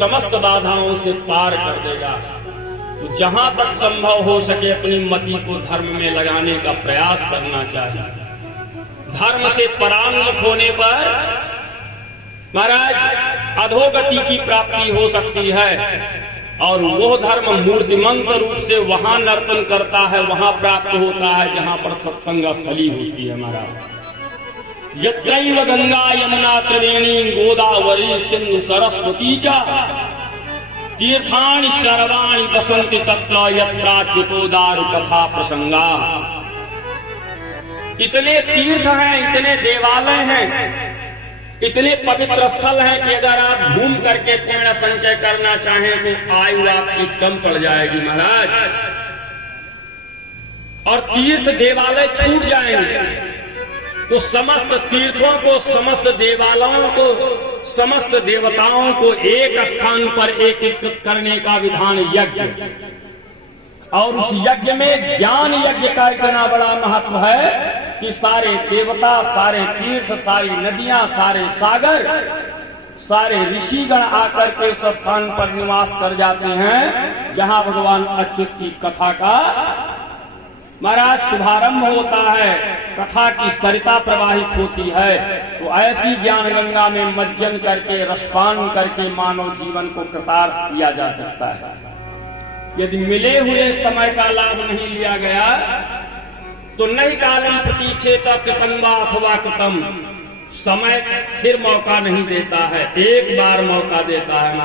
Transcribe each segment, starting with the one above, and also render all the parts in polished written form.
समस्त बाधाओं से पार कर देगा। तो जहां तक संभव हो सके अपनी मति को धर्म में लगाने का प्रयास करना चाहिए। धर्म से परांगमुख होने पर महाराज अधोगति की प्राप्ति हो सकती है, और वो धर्म मूर्तिमंत रूप से वहां नर्तन करता है, वहां प्राप्त होता है जहां पर सत्संग स्थली होती है। महाराज यत्रैव गंगा यमुना त्रिवेणी गोदावरी सिंधु सरस्वती च तीर्थानि सर्वाणि वसन्ति तत्र यत्राच्युतोदार कथा प्रसंगा। इतने तीर्थ हैं, इतने देवालय हैं, इतने पवित्र स्थल हैं कि अगर आप घूम करके पुण्य संचय करना चाहें तो आयु आपकी कम पड़ जाएगी महाराज, और तीर्थ देवालय छूट जाएंगे। तो समस्त तीर्थों को, समस्त देवालयों को, समस्त देवताओं को एक स्थान पर एकीकृत करने का विधान यज्ञ, और उस यज्ञ में ज्ञान यज्ञ का इतना बड़ा महत्व है कि सारे देवता, सारे तीर्थ, सारी नदियां, सारे सागर, सारे ऋषिगण आकर के इस स्थान पर निवास कर जाते हैं जहां भगवान अच्युत की कथा का महाराज शुभारंभ होता है, कथा की सरिता प्रवाहित होती है। तो ऐसी ज्ञान गंगा में मज्जन करके, रसपान करके मानव जीवन को कृतार्थ किया जा सकता है। यदि मिले हुए समय का लाभ नहीं लिया गया तो नहीं कालम प्रतीक्षेत कृतंबा अथवा कृतम, समय फिर मौका नहीं देता है, एक बार मौका देता है।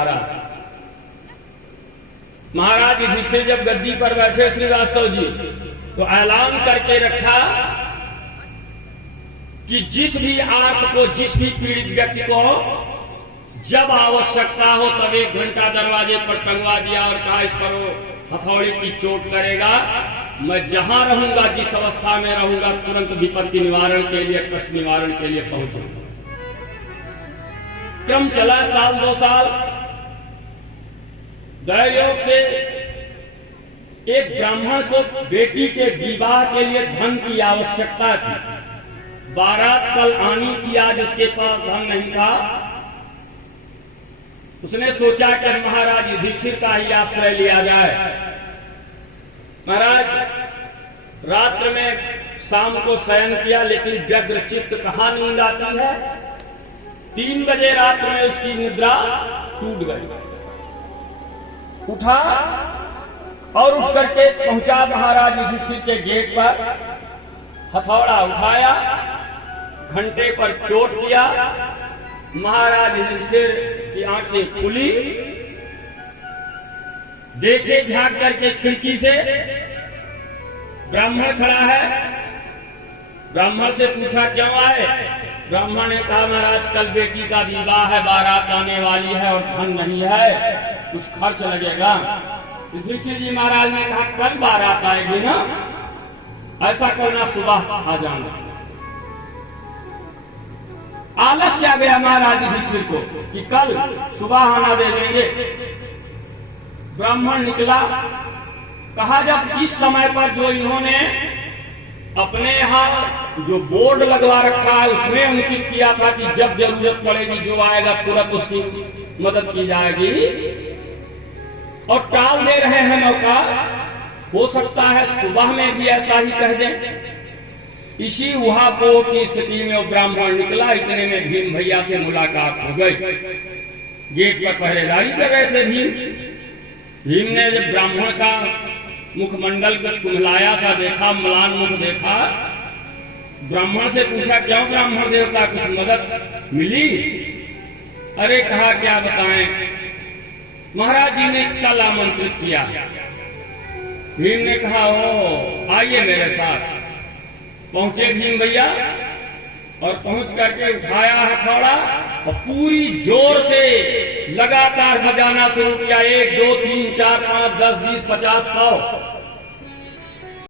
महाराज युधिष्ठिर जब गद्दी पर बैठे श्रीवास्तव जी, तो ऐलान करके रखा कि जिस भी आर्त को, जिस भी पीड़ित व्यक्ति को जब आवश्यकता हो तब 1 घंटा दरवाजे पर टंगवा दिया और कहा इस पर हथौड़े की चोट करेगा, मैं जहां रहूंगा, जिस अवस्था में रहूंगा, तुरंत विपत्ति निवारण के लिए, कष्ट निवारण के लिए पहुंचूंगा। क्रम चला 1-2 साल। दैवयोग से एक ब्राह्मण को बेटी के विवाह के लिए धन की आवश्यकता थी। बारात कल आनी थी, आज उसके पास धन नहीं था। उसने सोचा कि महाराज युधिष्ठिर का ही आश्रय लिया जाए। महाराज रात्र में शाम को शयन किया, लेकिन व्यग्र चित्त कहाँ नींद आती है। 3 बजे रात्र में उसकी निद्रा टूट गई। उठा और उठ करके पहुंचा महाराज युधिष्ठिर के गेट पर, हथौड़ा उठाया, घंटे पर चोट किया। महाराज युधिष्ठिर की आंखें खुली, देखे झांक करके खिड़की से, ब्राह्मण खड़ा है। ब्राह्मण से पूछा क्यों आए? ब्राह्मण ने कहा महाराज कल बेटी का विवाह है, बारात आने वाली है और धन नहीं है, कुछ खर्च लगेगा। युधिष्ठिर जी महाराज ने कहा कल बारात आएगी ना, ऐसा करना सुबह आ जाना। आलस्य आ गया महाराज युधिष्ठिर को कि कल सुबह आना दे देंगे। ब्राह्मण निकला, कहा जब इस समय पर जो इन्होंने अपने यहाँ जो बोर्ड लगवा रखा है उसमें अंकित किया था कि जब जरूरत पड़ेगी जो आएगा तुरंत उसकी मदद की जाएगी, और टाल दे रहे हैं मौका, हो सकता है सुबह में भी ऐसा ही कह दें। इसी उहापोह की स्थिति में वो ब्राह्मण निकला। इतने में भीम भैया से मुलाकात हो गई। गेट पर पहरेदारी कर रहे थे भीम। भीम ने जब ब्राह्मण का मुखमंडल कुछ कुम्हलाया सा देखा, म्लान मुख देखा, ब्राह्मण से पूछा क्यों ब्राह्मण देवता, कुछ मदद मिली? अरे कहा क्या बताएं, महाराज जी ने कल आमंत्रित किया। भीम ने कहा ओ आइए मेरे साथ। पहुंचे भीम भैया और पहुंच करके उठाया हथौड़ा और पूरी जोर से लगातार बजाना शुरू किया। 1 2 3 4 5 10 20 50 100